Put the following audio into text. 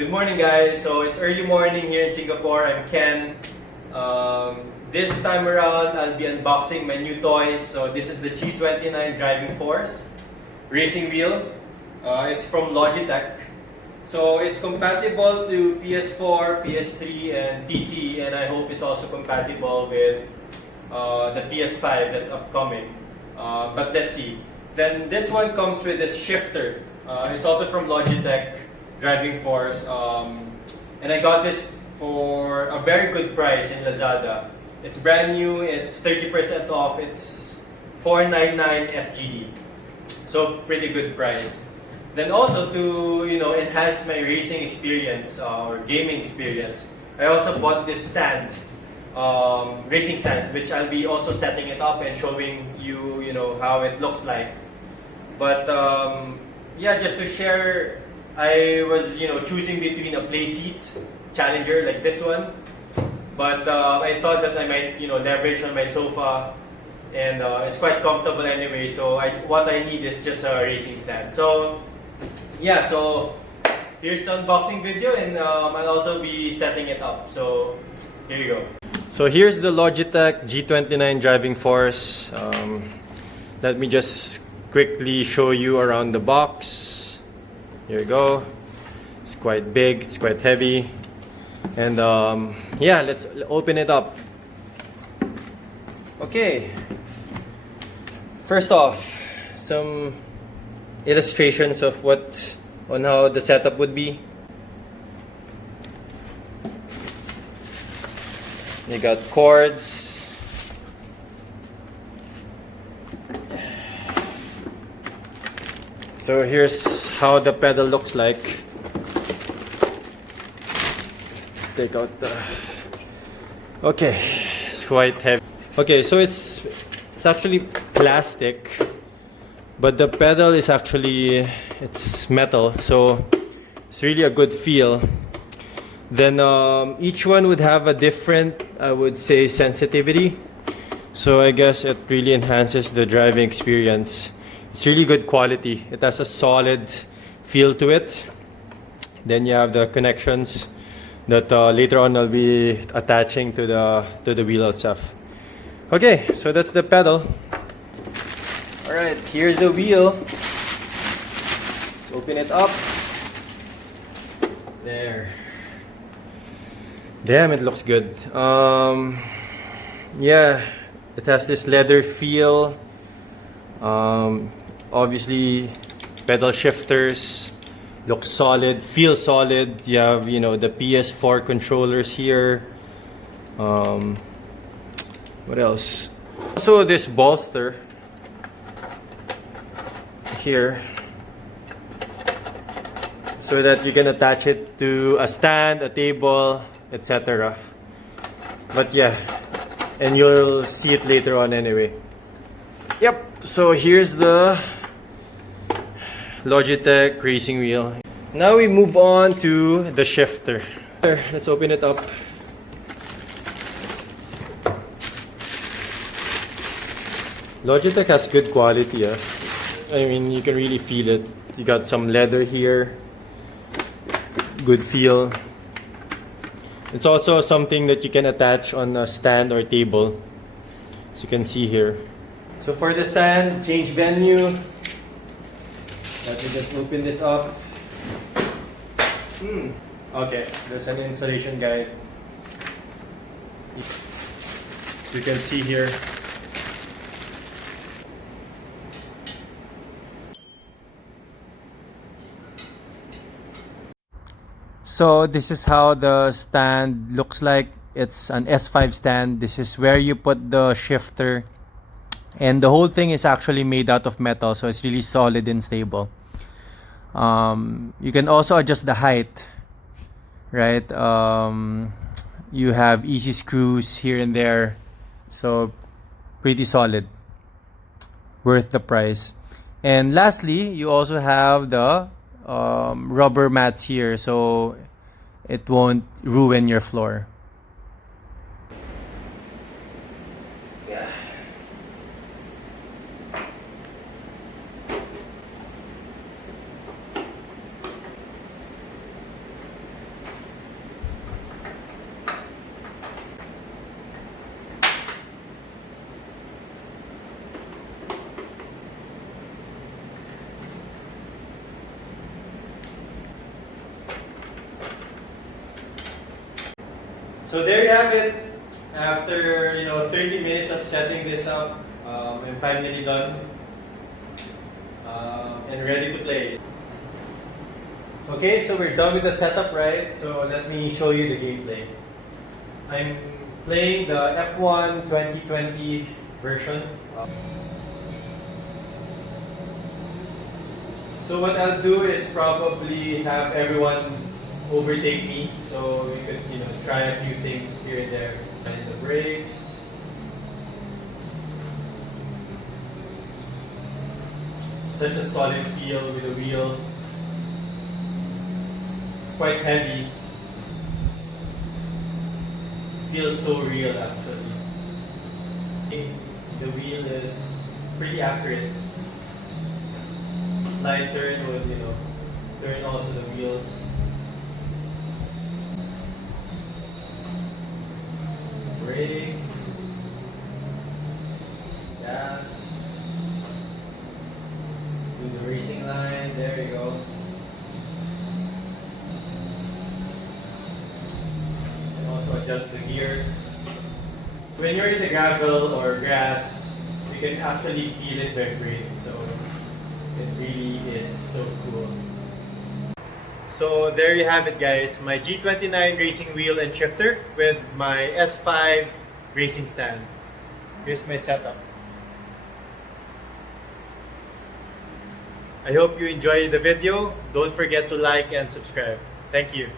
Good morning, guys. So it's early morning here in Singapore. I'm Ken. This time around, I'll be unboxing my new toys. So this is the G29 driving force racing wheel. It's from Logitech. So it's compatible to PS4, PS3, and PC, and I hope it's also compatible with the PS5 that's upcoming. But let's see. Then this one comes with this shifter. It's also from Logitech driving force, and I got this for a very good price in Lazada. It's brand new. It's 30% off. It's $499 SGD. So pretty good price. Then also to enhance my racing experience or gaming experience, I also bought this stand, racing stand, which I'll be also setting it up and showing you how it looks like. But yeah, just to share, I was choosing between a play seat challenger like this one, but I thought that I might leverage on my sofa, and it's quite comfortable anyway. So what I need is just a racing stand. So yeah, so here's the unboxing video, and I'll also be setting it up. So here you go. So here's the Logitech G29 driving force. Let me just quickly show you around the box. Here we go. It's quite big, it's quite heavy. And yeah, let's open it up. Okay. First off, some illustrations of on how the setup would be. You got cords. So here's how the pedal looks like. Take out the... Okay, it's quite heavy. Okay, so it's actually plastic, but the pedal is actually it's metal, so it's really a good feel. Then each one would have a different, I would say, sensitivity. So I guess it really enhances the driving experience. It's really good quality. It has a solid feel to it. Then you have the connections that later on I'll be attaching to the wheel itself. Okay, so that's the pedal. All right, here's the wheel. Let's open it up. There. Damn, it looks good. Yeah, it has this leather feel. Obviously, pedal shifters look solid, feel solid. You have the PS4 controllers here. What else? Also, this bolster here, so that you can attach it to a stand, a table, etc. But yeah, and you'll see it later on anyway. Yep, so here's the Logitech racing wheel. Now we move on to the shifter. Let's open it up. Logitech has good quality. I mean, you can really feel it. You got some leather here. Good feel. It's also something that you can attach on a stand or table. As you can see here. So for the stand, change venue. Let me just open this up. Okay, there's an installation guide. So you can see here. So this is how the stand looks like. It's an S5 stand. This is where you put the shifter. And the whole thing is actually made out of metal, so it's really solid and stable. You can also adjust the height, right? You have easy screws here and there, so pretty solid, worth the price. And lastly, you also have the rubber mats here, so it won't ruin your floor. So there you have it. After 30 minutes of setting this up, I'm finally done and ready to play. Okay, so we're done with the setup, right? So let me show you the gameplay. I'm playing the F1 2020 version. So what I'll do is probably have everyone overtake me, so we could try a few things here and there. And the brakes. Such a solid feel with the wheel. It's quite heavy. Feels so real actually. The wheel is pretty accurate. Slight turn would turn also the wheels. Brakes. Gas. Let's do the racing line. There you go. And also adjust the gears. When you're in the gravel or grass, you can actually feel it vibrate. So it really is so cool. So there you have it, guys. My G29 racing wheel and shifter with my S5 racing stand. Here's my setup. I hope you enjoyed the video. Don't forget to like and subscribe. Thank you.